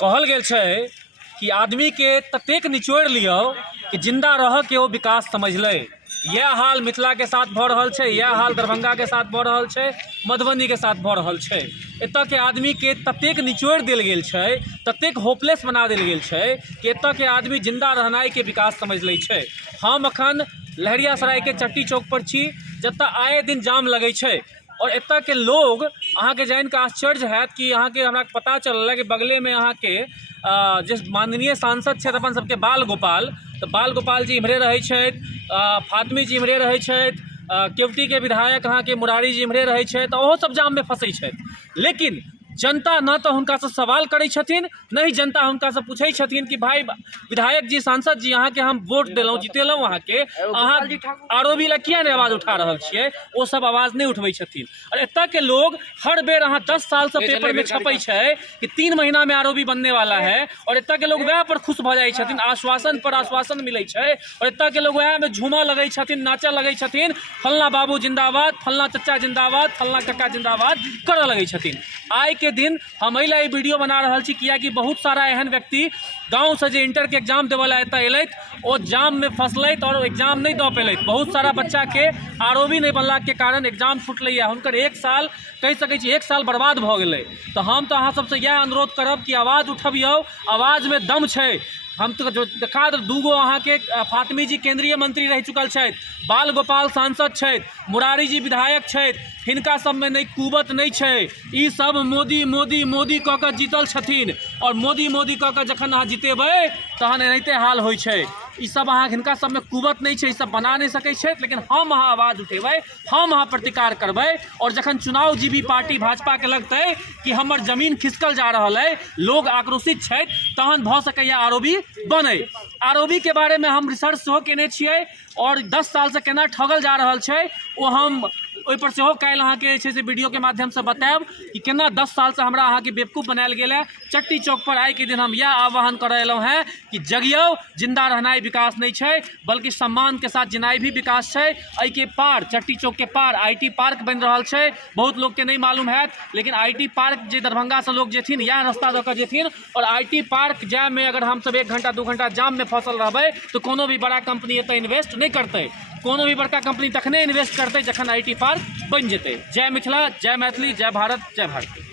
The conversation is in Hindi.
कहल गेल छै कि आदमी के ततेक निचोड़ लियो कि जिंदा रह के वो विकास समझ ले। यह हाल मिथिला के साथ भ रहल छै, यह हाल दरभंगा के साथ भ रहल छै, मधुबनी के साथ भ रहल छै। एतऽ के आदमी के ततेक निचोड़ देल गेल छै, ततेक होपलेस बना देल गेल छै कि एतऽ के आदमी जिंदा रहनाइ के विकास समझ लै छै। हम अखन लहरियासराय के चट्टी चौक पर छी, जतऽ आए दिन जाम लगै छै और एतऽ के लोग अहाँ के जान के आश्चर्य हैत कि अहाँ के हमरा पता चलल कि बगले में अहाँ के जे माननीय सांसद छथि अपन सबके बाल गोपाल, तो बाल गोपाल जी इम्हरे रहै छथि, फातमी जी इम्हरे रहै छथि, केवटी के विधायक अहाँ के मुरारी जी इम्हरे रहै छथि, ओहो सब जाम में फंसै छथि। लेकिन जनता न तो हुनका से सवाल करै छथिन, न ही जनता हुनका से पूछै छथिन कि भाई विधायक जी, सांसद जी, अहाँ के हम वोट देलहुँ, जितेलहुँ, अहाँ के अहाँ आरओबी ला किया नहीं आवाज उठा रहल छियै, वो सब आवाज नहीं उठबै छथिन। और एतऽ के लोग हर बेर अहाँ 10 साल से पेपर में छपै छै कि 3 महीना में आरओबी बनने वाला है, और एतऽ के लोग वएह पर खुश भ जाइ छथिन, आश्वासन पर आश्वासन मिलै छै, और एतऽ के लोग वएह में झूमऽ लगै छथिन, नाचऽ लगै छथिन, फलना बाबू जिंदाबाद, फलना चचा जिंदाबाद, फलना काका जिंदाबाद करऽ लगै छथिन। आइ के दिन हम एहि ला वीडियो बना रहल छी कियाकि बहुत सारा एहन व्यक्ति गाँव से जे इंटर के एग्जाम देवे ला एतऽ एलथि, ओ जाम में फंसलथि और एग्जाम नहीं दऽ पेलथि। बहुत सारा बच्चा के आरओबी नहीं बनला के कारण एग्जाम छूटलै, हुनकर 1 साल कहि सकै छी 1 साल बर्बाद भऽ गेलै। तो हम तो अहाँ सबसे यह अनुरोध करब कि आवाज उठबियौ, आवाज में दम छै। हम तो देखा दूगो अहाँ के फातमी जी केंद्रीय मंत्री रह चुकल छथि, बाल गोपाल सांसद छथि, मुरारी जी विधायक छथि, हिनका सब में नहीं कुबत नहीं छै। ई सब मोदी मोदी मोदी कऽ कऽ जीतल छथिन, और मोदी मोदी कऽ कऽ जखन अहाँ जितेबै तहन एनाहिते हाल होइ छै। ई सब अहाँ हिनका सब में कुबत नहीं छै, ई सब बना नहीं सकै छथि। लेकिन हम अहाँ आवाज उठेबै, हम अहाँ प्रतिकार करबै, और जखन चुनाव जीबी पार्टी भाजपा के लगतै कि हमर जमीन खिसकल जा रहल है, लोग आक्रोशित छथि, तहन भऽ सकैया आरओबी बने। आरओबी के बारे में हम रिसर्च सेहो केने छियै, और 10 साल से केना ठगल जा रहल छै ओ हम ओहि पर सेहो काल्हि अहाँ के छै से वीडियो के माध्यम से बतायब कि केना 10 साल से हमरा अहाँ के बेवकूफ बनायल गेल है। चट्टी चौक पर आइ के दिन हम यह आह्वान कर एलहुँ हैं कि जगियो, जिंदा रहनाइ विकास नहीं छै, बल्कि सम्मान के साथ जिनाई भी विकास छै। एहि के पार, चट्टी चौक के पार आईटी पार्क बन रहल छै, बहुत लोग के नहीं मालूम हैत, लेकिन आईटी पार्क जे दरभंगा से लोग जेथिन यह रास्ता दऽ कऽ जेथिन, और आईटी पार्क जाय में अगर हम सब 1 घंटा 2 घंटा जाम में फंसल रहबै तो कोनो भी बड़ा कंपनी एतऽ इन्वेस्ट नहीं करतै। कोनो भी बड़का कंपनी तखने इन्वेस्ट करतै जखन आईटी पार्क बन जेतै। जय मिथिला, जय मैथिली, जय भारत, जय भारत।